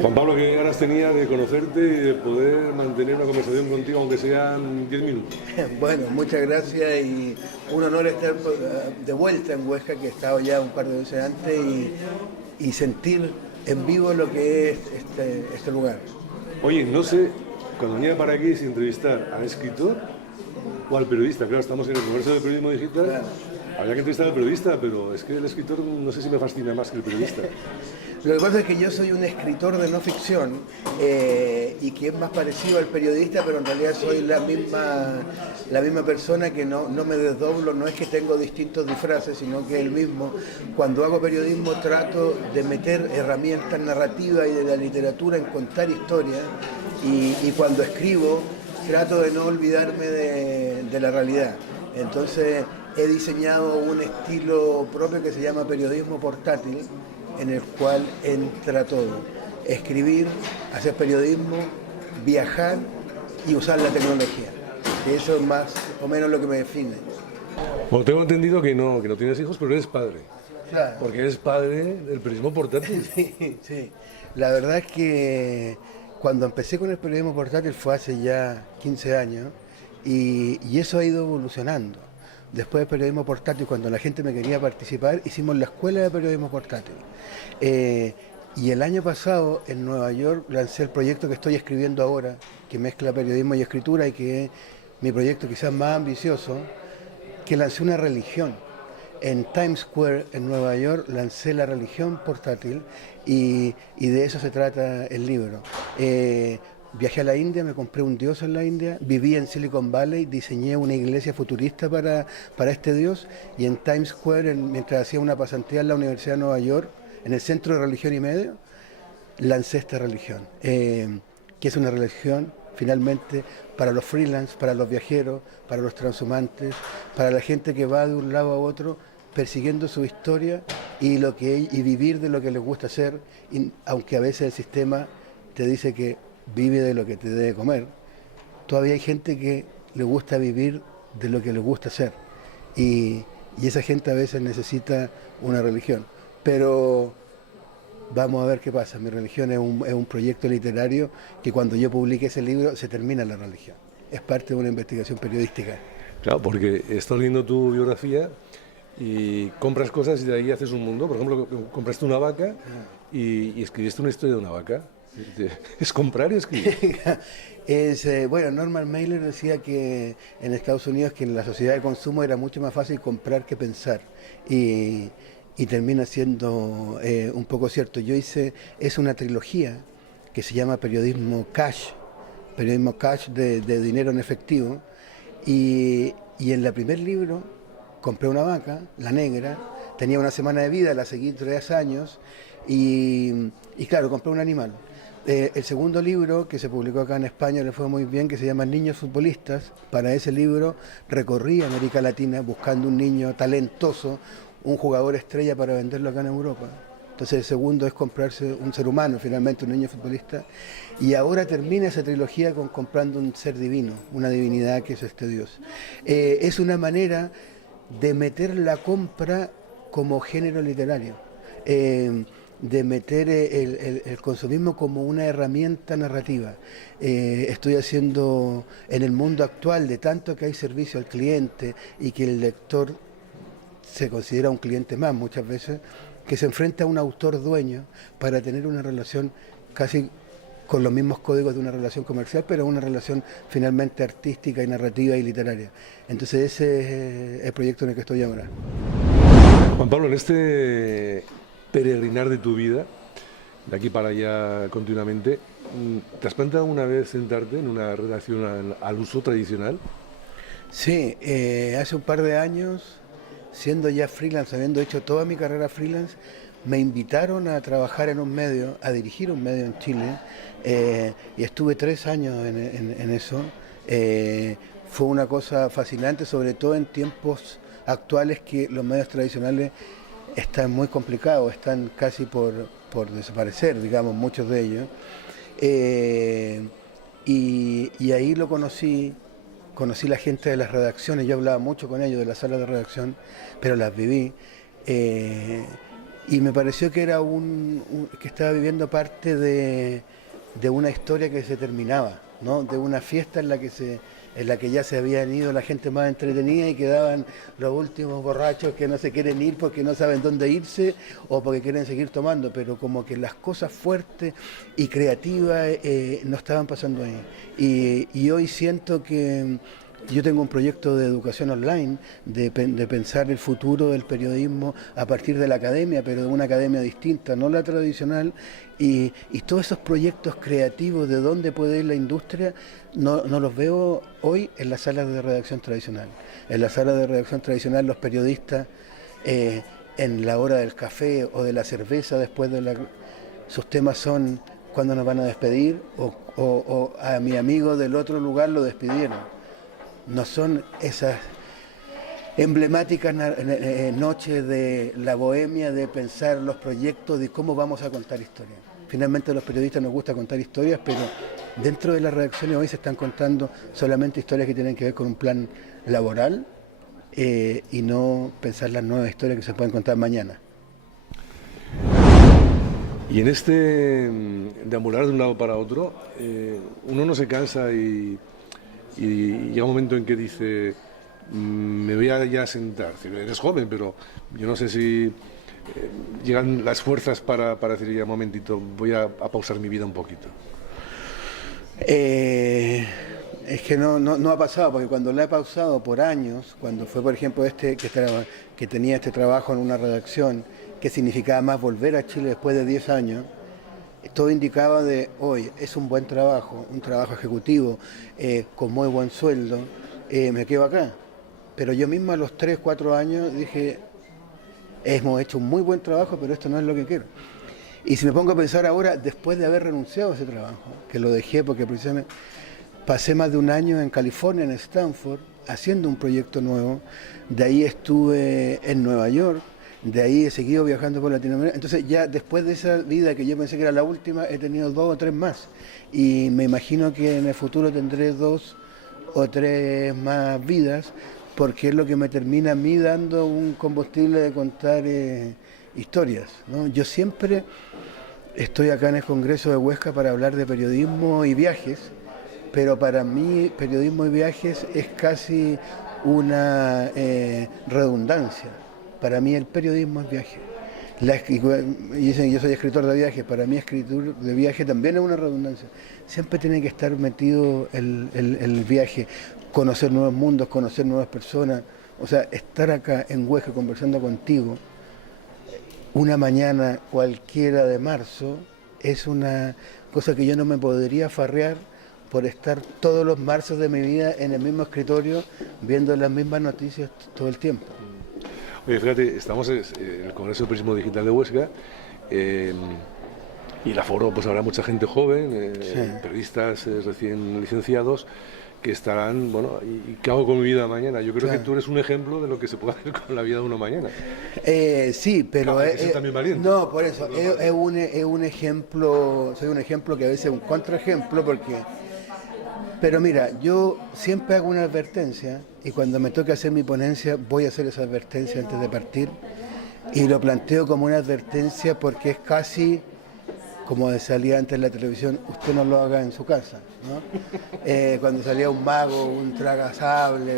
Juan Pablo, qué ganas tenía de conocerte y de poder mantener una conversación contigo, aunque sean 10 minutos. Bueno, muchas gracias y un honor estar de vuelta en Huesca, que he estado ya un par de veces antes y sentir en vivo lo que es este lugar. Oye, no sé, cuando venía para aquí, si entrevistar al escritor o al periodista. Claro, estamos en el Congreso de Periodismo Digital. Claro. Habría que entrevistar al periodista, pero es que el escritor no sé si me fascina más que el periodista. Lo que pasa es que yo soy un escritor de no ficción y que es más parecido al periodista, pero en realidad soy la misma persona, que no me desdoblo, no es que tengo distintos disfraces, sino que el mismo. Cuando hago periodismo trato de meter herramientas narrativas y de la literatura en contar historias, y cuando escribo trato de no olvidarme de la realidad. Entonces he diseñado un estilo propio que se llama periodismo portátil, en el cual entra todo: escribir, hacer periodismo, viajar y usar la tecnología. Y eso es más o menos lo que me define. Bueno, tengo entendido que no tienes hijos, pero eres padre. Claro. Porque eres padre del periodismo portátil. Sí, sí. La verdad es que cuando empecé con el periodismo portátil fue hace ya 15 años y eso ha ido evolucionando. Después del periodismo portátil, cuando la gente me quería participar, hicimos la escuela de periodismo portátil. Y el año pasado en Nueva York lancé el proyecto que estoy escribiendo ahora, que mezcla periodismo y escritura, y que es mi proyecto quizás más ambicioso, que lancé una religión. En Times Square, en Nueva York, lancé la religión portátil y de eso se trata el libro. Viajé a la India, me compré un dios en la India, viví en Silicon Valley, diseñé una iglesia futurista para este dios, y en Times Square, mientras hacía una pasantía en la Universidad de Nueva York, en el Centro de Religión y Medio, lancé esta religión, que es una religión finalmente para los freelance, para los viajeros, para los transhumantes, para la gente que va de un lado a otro persiguiendo su historia y vivir de lo que les gusta hacer, aunque a veces el sistema te dice que vive de lo que te debe comer. Todavía hay gente que le gusta vivir de lo que le gusta hacer, y esa gente a veces necesita una religión. Pero vamos a ver qué pasa. Mi religión es un proyecto literario que cuando yo publique ese libro se termina la religión. Es parte de una investigación periodística. Claro, porque estás leyendo tu biografía y compras cosas y de ahí haces un mundo. Por ejemplo, compraste una vaca y escribiste una historia de una vaca. Es comprar y escribir. Bueno, Norman Mailer decía que en Estados Unidos, que en la sociedad de consumo era mucho más fácil comprar que pensar, y termina siendo un poco cierto. Es una trilogía que se llama periodismo cash de dinero en efectivo, y en el primer libro compré una vaca, la negra, tenía una semana de vida, la seguí 3 años, y claro, compré un animal. El segundo libro, que se publicó acá en España, le fue muy bien, que se llama Niños Futbolistas. Para ese libro recorrí América Latina buscando un niño talentoso, un jugador estrella para venderlo acá en Europa. Entonces el segundo es comprarse un ser humano, finalmente un niño futbolista. Y ahora termina esa trilogía comprando un ser divino, una divinidad que es este Dios. Es una manera de meter la compra como género literario. De meter el consumismo como una herramienta narrativa. Estoy haciendo, en el mundo actual, de tanto que hay servicio al cliente y que el lector se considera un cliente más muchas veces, que se enfrenta a un autor dueño para tener una relación casi con los mismos códigos de una relación comercial, pero una relación finalmente artística y narrativa y literaria. Entonces ese es el proyecto en el que estoy ahora. Juan Pablo, en este peregrinar de tu vida, de aquí para allá continuamente, ¿te has planteado una vez sentarte en una redacción al uso tradicional? Sí, hace un par de años, siendo ya freelance, habiendo hecho toda mi carrera freelance, me invitaron a trabajar en un medio, a dirigir un medio en Chile, y estuve 3 años en eso. Fue una cosa fascinante, sobre todo en tiempos actuales que los medios tradicionales están muy complicados, están casi por desaparecer, digamos, muchos de ellos. Y ahí lo conocí la gente de las redacciones. Yo hablaba mucho con ellos de las salas de redacción, pero las viví. y me pareció que era que estaba viviendo parte de una historia que se terminaba, ¿no? De una fiesta en la que ya se habían ido la gente más entretenida y quedaban los últimos borrachos que no se quieren ir porque no saben dónde irse o porque quieren seguir tomando, pero como que las cosas fuertes y creativas no estaban pasando ahí. Y hoy siento que yo tengo un proyecto de educación online, de pensar el futuro del periodismo a partir de la academia, pero de una academia distinta, no la tradicional, y todos esos proyectos creativos de dónde puede ir la industria, no los veo hoy en las salas de redacción tradicional. En las salas de redacción tradicional los periodistas, en la hora del café o de la cerveza después sus temas son cuándo nos van a despedir o a mi amigo del otro lugar lo despidieron. No son esas emblemáticas noches de la bohemia, de pensar los proyectos, de cómo vamos a contar historias. Finalmente a los periodistas nos gusta contar historias, pero dentro de las redacciones hoy se están contando solamente historias que tienen que ver con un plan laboral y no pensar las nuevas historias que se pueden contar mañana. Y en este deambular de un lado para otro, uno no se cansa y llega un momento en que dice, me voy a ya sentar. Eres joven, pero yo no sé si llegan las fuerzas para decir ya un momentito, voy a pausar mi vida un poquito. Es que no ha pasado, porque cuando la he pausado por años, cuando fue por ejemplo que tenía este trabajo en una redacción, que significaba más volver a Chile después de 10 años, todo indicaba de hoy, es un buen trabajo, un trabajo ejecutivo, con muy buen sueldo, me quedo acá. Pero yo mismo a los 3, 4 años dije, hemos hecho un muy buen trabajo, pero esto no es lo que quiero. Y si me pongo a pensar ahora, después de haber renunciado a ese trabajo, que lo dejé porque precisamente pasé más de un año en California, en Stanford, haciendo un proyecto nuevo, de ahí estuve en Nueva York, de ahí he seguido viajando por Latinoamérica. Entonces ya después de esa vida que yo pensé que era la última, he tenido 2 o 3 más. Y me imagino que en el futuro tendré 2 o 3 más vidas, porque es lo que me termina a mí dando un combustible de contar historias, ¿no? Yo siempre estoy acá en el Congreso de Huesca para hablar de periodismo y viajes, pero para mí periodismo y viajes es casi una redundancia. Para mí el periodismo es viaje. Y dicen que yo soy escritor de viajes, para mí escritor de viaje también es una redundancia. Siempre tiene que estar metido el viaje, conocer nuevos mundos, conocer nuevas personas. O sea, estar acá en Huesca conversando contigo una mañana cualquiera de marzo es una cosa que yo no me podría farrear por estar todos los marzos de mi vida en el mismo escritorio viendo las mismas noticias todo el tiempo. Oye, fíjate, estamos en el Congreso de Periodismo Digital de Huesca y el aforo, pues habrá mucha gente joven, Sí. periodistas recién licenciados, que estarán, bueno, ¿y qué hago con mi vida mañana? Yo creo Claro. que tú eres un ejemplo de lo que se puede hacer con la vida de uno mañana. Sí, pero Claro, hay que ser también valiente. no, por eso, es un ejemplo, soy un ejemplo que a veces es un contraejemplo, porque, pero mira, yo siempre hago una advertencia y cuando me toque hacer mi ponencia voy a hacer esa advertencia antes de partir y lo planteo como una advertencia porque es casi como salía antes en la televisión, usted no lo haga en su casa, ¿no? Cuando salía un mago, un tragasable.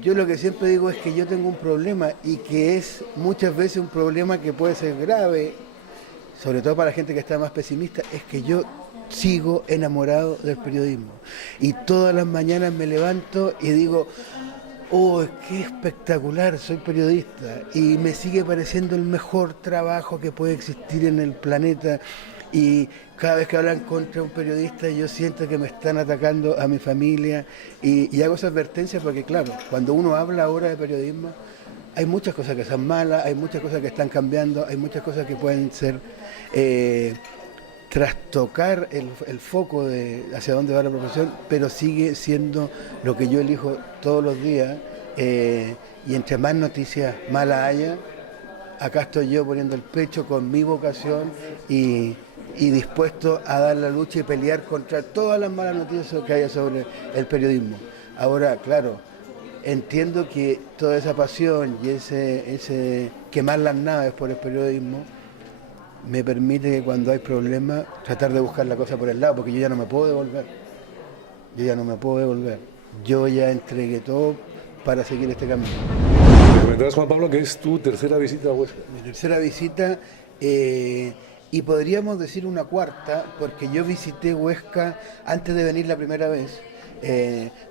Yo lo que siempre digo es que yo tengo un problema y que es muchas veces un problema que puede ser grave, sobre todo para la gente que está más pesimista, es que yo sigo enamorado del periodismo. Y todas las mañanas me levanto y digo, oh, qué espectacular, soy periodista y me sigue pareciendo el mejor trabajo que puede existir en el planeta y cada vez que hablan contra un periodista yo siento que me están atacando a mi familia y hago esa advertencia porque claro, cuando uno habla ahora de periodismo hay muchas cosas que son malas, hay muchas cosas que están cambiando, hay muchas cosas que pueden ser trastocar el foco de hacia dónde va la profesión, pero sigue siendo lo que yo elijo todos los días y entre más noticias malas haya, acá estoy yo poniendo el pecho con mi vocación y dispuesto a dar la lucha y pelear contra todas las malas noticias que haya sobre el periodismo. Ahora, claro, entiendo que toda esa pasión y ese quemar las naves por el periodismo me permite que cuando hay problemas tratar de buscar la cosa por el lado, porque yo ya no me puedo devolver. Yo ya entregué todo para seguir este camino. Me comentabas, Juan Pablo, que es tu tercera visita a Huesca. Mi tercera visita, y podríamos decir una cuarta, porque yo visité Huesca antes de venir la primera vez.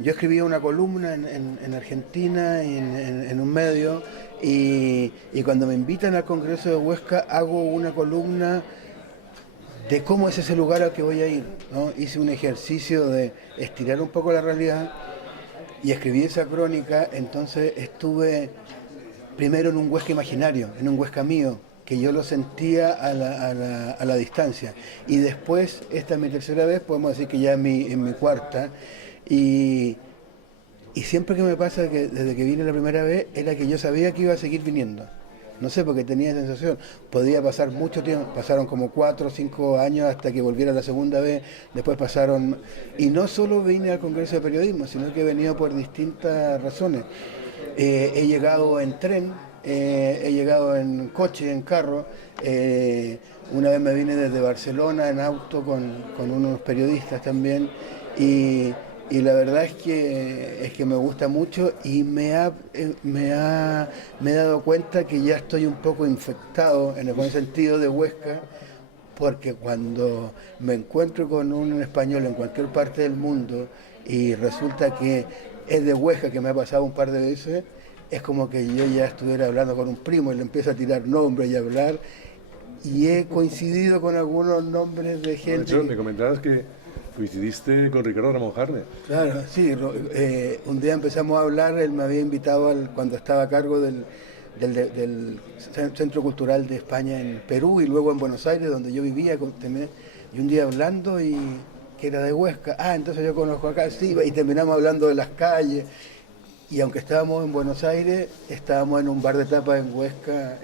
Yo escribía una columna en Argentina, en un medio, y cuando me invitan al Congreso de Huesca hago una columna de cómo es ese lugar al que voy a ir, ¿no? Hice un ejercicio de estirar un poco la realidad y escribí esa crónica. Entonces estuve primero en un Huesca imaginario, en un Huesca mío, que yo lo sentía a la distancia. Y después, esta es mi tercera vez, podemos decir que ya en mi cuarta. Y siempre que me pasa, que desde que vine la primera vez, era que yo sabía que iba a seguir viniendo. No sé, porque tenía sensación. Podía pasar mucho tiempo, pasaron como 4 o 5 años hasta que volviera la segunda vez, después pasaron... Y no solo vine al Congreso de Periodismo, sino que he venido por distintas razones. He llegado en tren, he llegado en coche, en carro. Una vez me vine desde Barcelona en auto con unos periodistas también. Y la verdad es que me gusta mucho y me he dado cuenta que ya estoy un poco infectado, en el buen sentido, de Huesca, porque cuando me encuentro con un español en cualquier parte del mundo y resulta que es de Huesca, que me ha pasado un par de veces, es como que yo ya estuviera hablando con un primo y le empiezo a tirar nombres y a hablar, y he coincidido con algunos nombres de gente. De hecho, me comentabas que coincidiste con Ricardo Ramón Jarne. Claro, sí. Un día empezamos a hablar, él me había invitado cuando estaba a cargo del Centro Cultural de España en Perú y luego en Buenos Aires, donde yo vivía, y un día hablando, y que era de Huesca. Entonces yo conozco acá, sí, y terminamos hablando de las calles. Y aunque estábamos en Buenos Aires, estábamos en un bar de tapas en Huesca,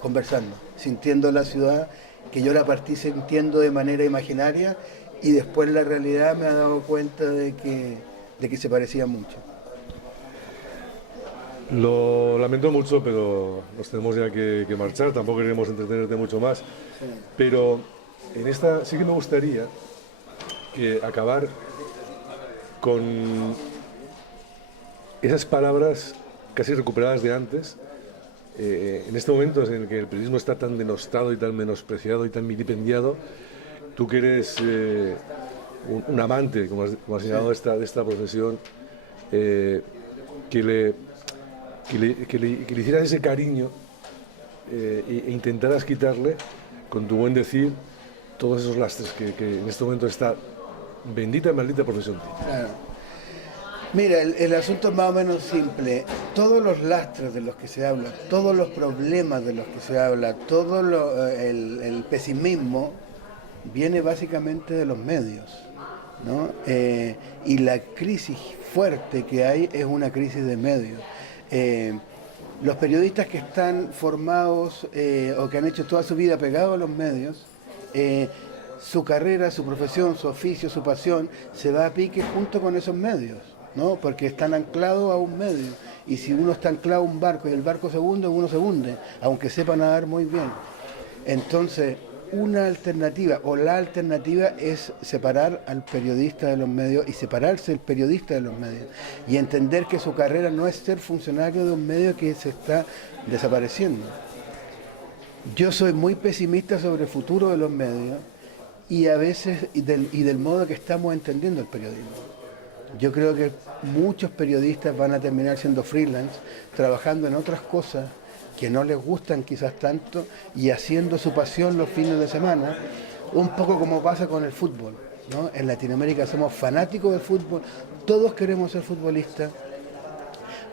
conversando, sintiendo la ciudad, que yo la partí sintiendo de manera imaginaria, y después la realidad me ha dado cuenta de que se parecían mucho. Lo lamento mucho, pero nos tenemos ya que marchar, tampoco queremos entretenerte mucho más. Sí. Pero en esta sí que me gustaría acabar con esas palabras casi recuperadas de antes, en este momento en el que el periodismo está tan denostado y tan menospreciado y tan vilipendiado. Tú que eres un amante, como has señalado, de esta profesión, que le hicieras ese cariño e intentaras quitarle, con tu buen decir, todos esos lastres que en este momento está bendita y maldita profesión. Claro. Mira, el asunto es más o menos simple. Todos los lastres de los que se habla, todos los problemas de los que se habla, todo el pesimismo viene básicamente de los medios, ¿no? Y la crisis fuerte que hay es una crisis de medios. Los periodistas que están formados o que han hecho toda su vida pegados a los medios, su carrera, su profesión, su oficio, su pasión, se va a pique junto con esos medios, ¿no? Porque están anclados a un medio. Y si uno está anclado a un barco y el barco se hunde, uno se hunde, aunque sepa nadar muy bien. Entonces, una alternativa, o la alternativa, es separar al periodista de los medios y separarse el periodista de los medios y entender que su carrera no es ser funcionario de un medio que se está desapareciendo. Yo soy muy pesimista sobre el futuro de los medios y a veces y del modo que estamos entendiendo el periodismo. Yo creo que muchos periodistas van a terminar siendo freelance, trabajando en otras cosas que no les gustan quizás tanto y haciendo su pasión los fines de semana, un poco como pasa con el fútbol, ¿no? En Latinoamérica somos fanáticos del fútbol, todos queremos ser futbolistas,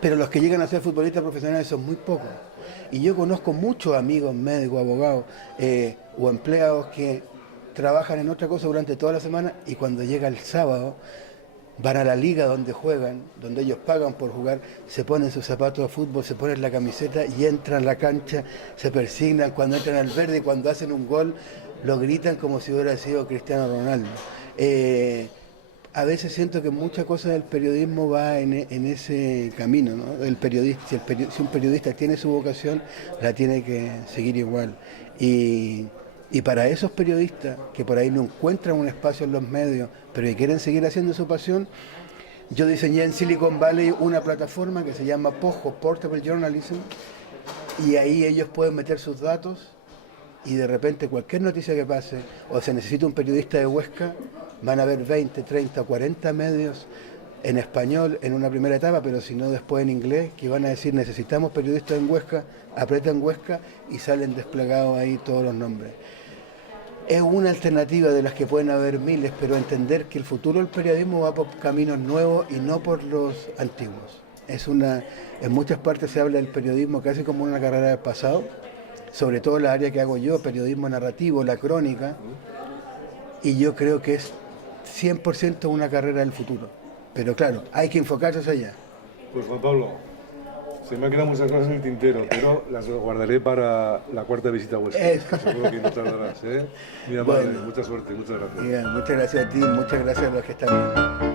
pero los que llegan a ser futbolistas profesionales son muy pocos. Y yo conozco muchos amigos médicos, abogados o empleados que trabajan en otra cosa durante toda la semana y cuando llega el sábado van a la liga donde juegan, donde ellos pagan por jugar, se ponen sus zapatos de fútbol, se ponen la camiseta y entran a la cancha, se persignan, cuando entran al verde y cuando hacen un gol lo gritan como si hubiera sido Cristiano Ronaldo. a veces siento que muchas cosas del periodismo va en ese camino, ¿no? El periodista, si un periodista tiene su vocación, la tiene que seguir igual. Y para esos periodistas que por ahí no encuentran un espacio en los medios, pero que quieren seguir haciendo su pasión, yo diseñé en Silicon Valley una plataforma que se llama POJO, Portable Journalism, y ahí ellos pueden meter sus datos y de repente cualquier noticia que pase, o se necesita un periodista de Huesca, van a haber 20, 30, 40 medios en español en una primera etapa, pero si no después en inglés, que van a decir necesitamos periodistas en Huesca, apretan Huesca y salen desplegados ahí todos los nombres. Es una alternativa de las que pueden haber miles, pero entender que el futuro del periodismo va por caminos nuevos y no por los antiguos. En muchas partes se habla del periodismo casi como una carrera del pasado, sobre todo la área que hago yo, periodismo narrativo, la crónica, y yo creo que es 100% una carrera del futuro. Pero claro, hay que enfocarse hacia allá. Pues Juan Pablo, se me han quedado muchas cosas en el tintero, pero las guardaré para la cuarta visita a Huesca. Seguro que no tardarás, ¿eh? Mira, bueno, mucha suerte, muchas gracias. Muchas gracias a ti, muchas gracias a los que están viendo.